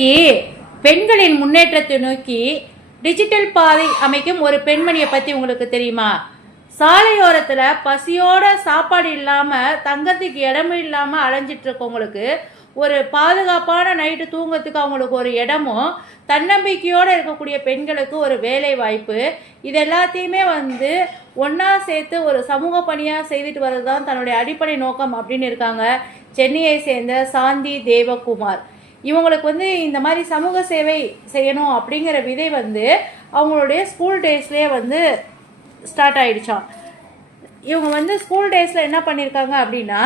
இன்னைக்கு பெண்களின் முன்னேற்றத்தை நோக்கி டிஜிட்டல் பாதை அமைக்கும் ஒரு பெண்மணியை பத்தி உங்களுக்கு தெரியுமா? சாலையோரத்துல பசியோட சாப்பாடு இல்லாம தங்கறதுக்கு இடமும் இல்லாம அலைஞ்சிட்டு இருக்கவங்களுக்கு ஒரு பாதுகாப்பான நைட்டு தூங்கறதுக்கு அவங்களுக்கு ஒரு இடமும், தன்னம்பிக்கையோட இருக்கக்கூடிய பெண்களுக்கு ஒரு வேலை வாய்ப்பு, இது எல்லாத்தையுமே ஒன்னா சேர்த்து ஒரு சமூக பணியா செய்துட்டு வர்றதுதான் தன்னுடைய அடிப்படை நோக்கம் அப்படின்னு இருக்காங்க சென்னையை சேர்ந்த சாந்தி தேவகுமார். இவங்களுக்கு இந்த மாதிரி சமூக சேவை செய்யணும் அப்படிங்கிற விதை அவங்களுடைய ஸ்கூல் டேஸ்லேயே ஸ்டார்ட் ஆயிடுச்சான். இவங்க ஸ்கூல் டேஸில் என்ன பண்ணியிருக்காங்க அப்படின்னா,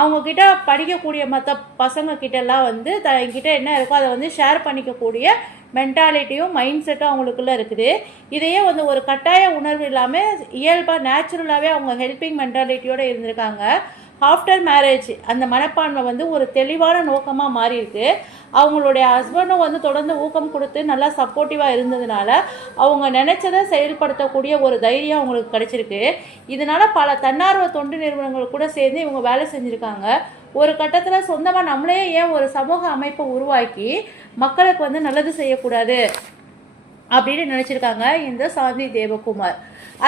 அவங்கக்கிட்ட படிக்கக்கூடிய மற்ற பசங்க கிட்டலாம் கிட்ட என்ன இருக்கோ அதை ஷேர் பண்ணிக்கக்கூடிய மென்டாலிட்டியும் மைண்ட் செட்டும் அவங்களுக்குள்ள இருக்குது. இதையே ஒரு கட்டாய உணர்வு இல்லாமல் இயல்பாக நேச்சுரலாகவே அவங்க ஹெல்பிங் மென்டாலிட்டியோடு இருந்திருக்காங்க. ஆஃப்டர் மேரேஜ் அந்த மனப்பான்மை ஒரு தெளிவான நோக்கமாக மாறி இருக்கு. அவங்களுடைய ஹஸ்பண்டும் தொடர்ந்து ஊக்கம் கொடுத்து நல்லா சப்போர்ட்டிவாக இருந்ததுனால அவங்க நினைச்சதை செயல்படுத்தக்கூடிய ஒரு தைரியம் அவங்களுக்கு கிடைச்சிருக்கு. இதனால பல தன்னார்வ தொண்டு நிறுவனங்கள் கூட சேர்ந்து இவங்க வேலை செஞ்சுருக்காங்க. ஒரு கட்டத்தில் சொந்தமாக நம்மளே ஏன் ஒரு சமூக அமைப்பை உருவாக்கி மக்களுக்கு நல்லது செய்யக்கூடாது அப்படின்னு நினச்சிருக்காங்க இந்த சாந்தி தேவகுமார்.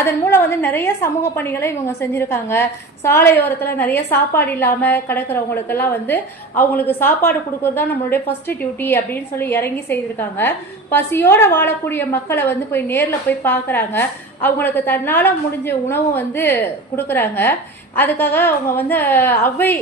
அதன் மூலம் நிறைய சமூக பணிகளை இவங்க செஞ்சுருக்காங்க. சாலையோரத்தில் நிறைய சாப்பாடு இல்லாமல் கிடக்கிறவங்களுக்கெல்லாம் அவங்களுக்கு சாப்பாடு கொடுக்குறது தான் நம்மளுடைய ஃபஸ்ட்டு டியூட்டி அப்படின்னு சொல்லி இறங்கி செய்திருக்காங்க. பசியோடு வாழக்கூடிய மக்களை போய் நேரில் போய் பார்க்குறாங்க. அவங்களுக்கு தன்னால் முடிஞ்ச உணவு கொடுக்குறாங்க. அதுக்காக அவங்க அவ்வை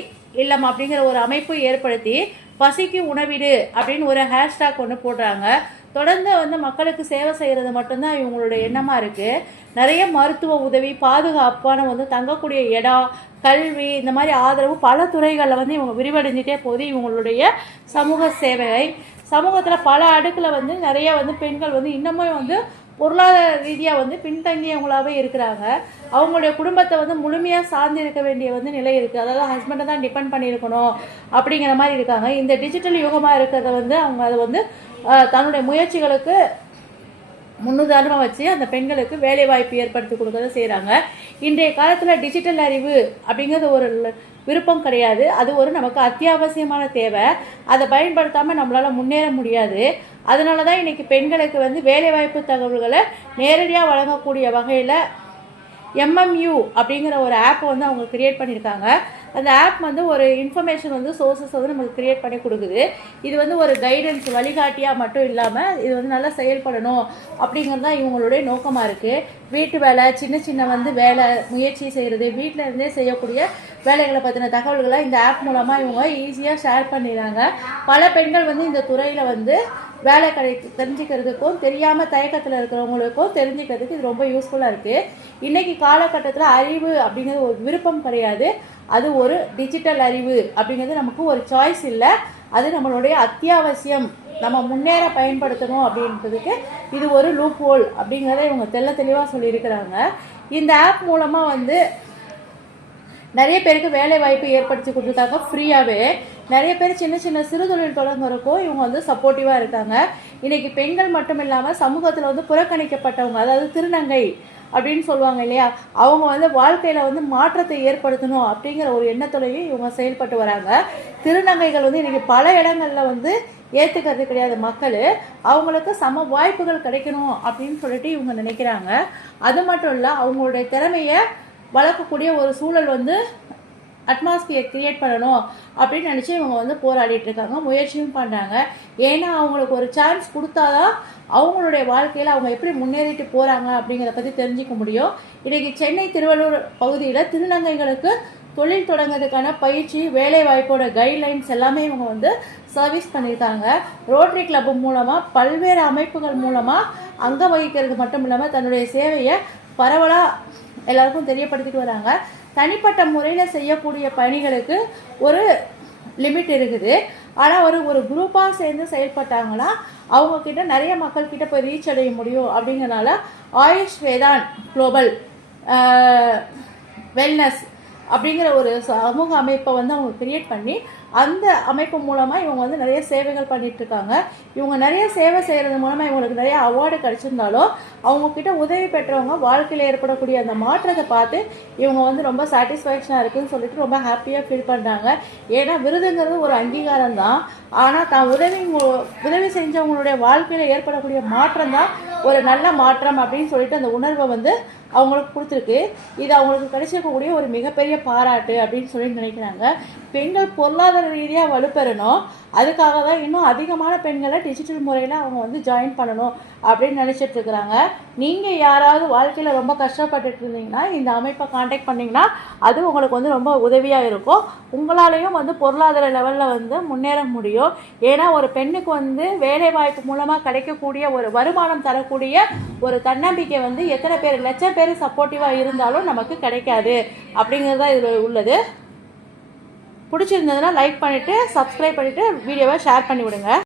இல்லம் அப்படிங்கிற ஒரு அமைப்பு ஏற்படுத்தி பசிக்கு உணவிடு அப்படின்னு ஒரு ஹேஷ்டாக் ஒன்று போடுறாங்க. தொடர்ந்து மக்களுக்கு சேவை செய்கிறது மட்டும்தான் இவங்களுடைய எண்ணமாக இருக்குது. நிறைய மருத்துவ உதவி, பாதுகாப்பான தங்கக்கூடிய இடம், கல்வி, இந்த மாதிரி ஆதரவு பல துறைகளில் இவங்க விரிவடைஞ்சிட்டே போது. இவங்களுடைய சமூக சேவை சமூகத்தில் பல அடுக்கில் நிறைய பெண்கள் இன்னமும் பொருளாதார ரீதியாக பின்தங்கியவங்களாகவே இருக்கிறாங்க. அவங்களுடைய குடும்பத்தை முழுமையாக சார்ந்து இருக்க வேண்டிய நிலை இருக்குது. அதாவது ஹஸ்பண்டை தான் டிபெண்ட் பண்ணியிருக்கணும் அப்படிங்கிற மாதிரி இருக்காங்க. இந்த டிஜிட்டல் யுகமாக இருக்கிறத அவங்க அதை தன்னுடைய முயற்சிகளுக்கு முன்னுதாரணமாக வச்சு அந்த பெண்களுக்கு வேலை வாய்ப்பு ஏற்படுத்தி கொடுக்கறத செய்கிறாங்க. இன்றைய காலத்தில் டிஜிட்டல் அறிவு அப்படிங்கிறது ஒரு விருப்பம் கிடையாது, அது ஒரு நமக்கு அத்தியாவசியமான தேவை. அதை பயன்படுத்தாமல் நம்மளால் முன்னேற முடியாது. அதனால தான் இன்றைக்கி பெண்களுக்கு வேலைவாய்ப்பு தகவல்களை நேரடியாக வழங்கக்கூடிய வகையில் MMU அப்படிங்கிற ஒரு ஆப் அவங்க கிரியேட் பண்ணியிருக்காங்க. அந்த ஆப் ஒரு இன்ஃபர்மேஷன் சோர்சஸ் நமக்கு கிரியேட் பண்ணி கொடுக்குது. இது ஒரு கைடன்ஸ் வழிகாட்டியாக மட்டும் இல்லாமல் இது நல்லா செயல்படணும் அப்படிங்கிறது தான் இவங்களுடைய நோக்கமாக இருக்குது. வீட்டு வேலை, சின்ன சின்ன வேலை முயற்சி செய்கிறது, வீட்டில் இருந்தே செய்யக்கூடிய வேலைகளை பற்றின தகவல்களை இந்த ஆப் மூலமாக இவங்க ஈஸியாக ஷேர் பண்ணிடுறாங்க. பல பெண்கள் இந்த துறையில் வேலை தெரிஞ்சுக்கிறதுக்கும் தெரியாமல் தயக்கத்தில் இருக்கிறவங்களுக்கும் தெரிஞ்சுக்கிறதுக்கு இது ரொம்ப யூஸ்ஃபுல்லாக இருக்குது. இன்றைக்கி காலகட்டத்தில் அறிவு அப்படிங்கிறது ஒரு விருப்பம் கிடையாது, அது ஒரு டிஜிட்டல் அறிவு அப்படிங்கிறது நமக்கு ஒரு சாய்ஸ் இல்லை, அது நம்மளுடைய அத்தியாவசியம். நம்ம முன்னேற பயன்படுத்தணும் அப்படின்றதுக்கு இது ஒரு லூப் ஹோல் அப்படிங்கிறத இவங்க தெளிவாக சொல்லியிருக்கிறாங்க. இந்த ஆப் மூலமாக நிறைய பேருக்கு வேலை வாய்ப்பு ஏற்படுத்தி கொடுத்துருக்காங்க ஃப்ரீயாகவே. நிறைய பேர் சின்ன சின்ன சிறு தொழில் தொடங்குறதுக்கும் இவங்க சப்போர்ட்டிவாக இருக்காங்க. இன்றைக்கி பெண்கள் மட்டும் இல்லாமல் சமூகத்தில் புறக்கணிக்கப்பட்டவங்க, அதாவது திருநங்கை அப்படின்னு சொல்லுவாங்க இல்லையா, அவங்க வாழ்க்கையில் மாற்றத்தை ஏற்படுத்தணும் அப்படிங்கிற ஒரு எண்ணத்தோடையும் இவங்க செயல்பட்டு வராங்க. திருநங்கைகள் இன்றைக்கி பல இடங்களில் ஏற்றுக்கிறது கிடையாது மக்கள், அவங்களுக்கு சம வாய்ப்புகள் கிடைக்கணும் அப்படின்னு சொல்லிட்டு இவங்க நினைக்கிறாங்க. அது மட்டும் இல்லை, அவங்களுடைய திறமையை வளர்க்கக்கூடிய ஒரு சூழல் அட்மாஸ்பியர் கிரியேட் பண்ணணும் அப்படின்னு நினச்சி இவங்க போராடிட்டு இருக்காங்க, முயற்சியும் பண்ணுறாங்க. ஏன்னா அவங்களுக்கு ஒரு சான்ஸ் கொடுத்தாதான் அவங்களுடைய வாழ்க்கையில் அவங்க எப்படி முன்னேறிட்டு போகிறாங்க அப்படிங்கிறத பற்றி தெரிஞ்சிக்க முடியும். இன்றைக்கி சென்னை திருவள்ளூர் பகுதியில் திருநங்கைகளுக்கு தொழில் தொடங்கிறதுக்கான பயிற்சி, வேலை வாய்ப்போட கைட்லைன்ஸ் எல்லாமே இவங்க சர்வீஸ் பண்ணியிருக்காங்க. ரோட்டரி கிளப் மூலமாக பல்வேறு அமைப்புகள் மூலமாக அங்கம் வகிக்கிறது மட்டும் இல்லாமல் தன்னுடைய சேவையை பரவலாக எல்லாருக்கும் தெரியப்படுத்திட்டு வராங்க. தனிப்பட்ட முறையில் செய்யக்கூடிய பணிகளுக்கு ஒரு லிமிட் இருக்குது. ஆனால் ஒரு குரூப்பாக சேர்ந்து செயல்பட்டாங்கன்னா அவங்கக்கிட்ட நிறைய மக்கள்கிட்ட போய் ரீச் அடைய முடியும். அப்படிங்கிறனால ஆயுஷ் வேதான் குளோபல் வெல்னஸ் அப்படிங்கிற ஒரு சமூக அமைப்பை அவங்க கிரியேட் பண்ணி அந்த அமைப்பு மூலமாக இவங்க வந்து நிறைய சேவைகள் பண்ணிட்டு இருக்காங்க. இவங்க நிறைய சேவை செய்கிறது மூலமாக இவங்களுக்கு நிறைய அவார்டு கிடைச்சிருந்தாலும் அவங்கக்கிட்ட உதவி பெற்றவங்க வாழ்க்கையில் ஏற்படக்கூடிய அந்த மாற்றத்தை பார்த்து இவங்க வந்து ரொம்ப சாட்டிஸ்ஃபேக்ஷனாக இருக்குதுன்னு சொல்லிட்டு ரொம்ப ஹாப்பியாக ஃபீல் பண்ணுறாங்க. ஏன்னா விருதுங்கிறது ஒரு அங்கீகாரம் தான். ஆனால் தான் உதவி செஞ்சவங்களுடைய வாழ்க்கையில் ஏற்படக்கூடிய மாற்றம் தான் ஒரு நல்ல மாற்றம் அப்படின்னு சொல்லிட்டு அந்த உணர்வை வந்து அவங்களுக்கு கொடுத்துருக்கு. இது அவங்களுக்கு கிடைச்சிருக்கக்கூடிய ஒரு மிகப்பெரிய பாராட்டு அப்படின்னு சொல்லி நினைக்கிறாங்க. பெண்கள் பொருளாதார ரீதியாக வலுப்பெறணும், அதுக்காக தான் இன்னும் அதிகமான பெண்களை டிஜிட்டல் முறையில் அவங்க வந்து ஜாயின் பண்ணணும் அப்படின்னு நினச்சிட்டு இருக்கிறாங்க. நீங்கள் யாராவது வாழ்க்கையில் ரொம்ப கஷ்டப்பட்டுட்டு இருந்தீங்கன்னா இந்த அமைப்பை காண்டாக்ட் பண்ணிங்கன்னா அது உங்களுக்கு வந்து ரொம்ப உதவியாக இருக்கும். உங்களாலேயும் வந்து பொருளாதார லெவலில் வந்து முன்னேற முடியும். ஏன்னா ஒரு பெண்ணுக்கு வந்து வேலைவாய்ப்பு மூலமாக கிடைக்கக்கூடிய ஒரு வருமானம் தரக்கூடிய ஒரு தன்னம்பிக்கை வந்து எத்தனை பேர் லட்சம் பேர் சப்போர்ட்டிவாக இருந்தாலும் நமக்கு கிடைக்காது அப்படிங்கிறது தான் இதில் உள்ளது. பிடிச்சிருந்ததுன்னா லைக் பண்ணிவிட்டு சப்ஸ்கிரைப் பண்ணிவிட்டு வீடியோவை ஷேர் பண்ணி விடுங்க.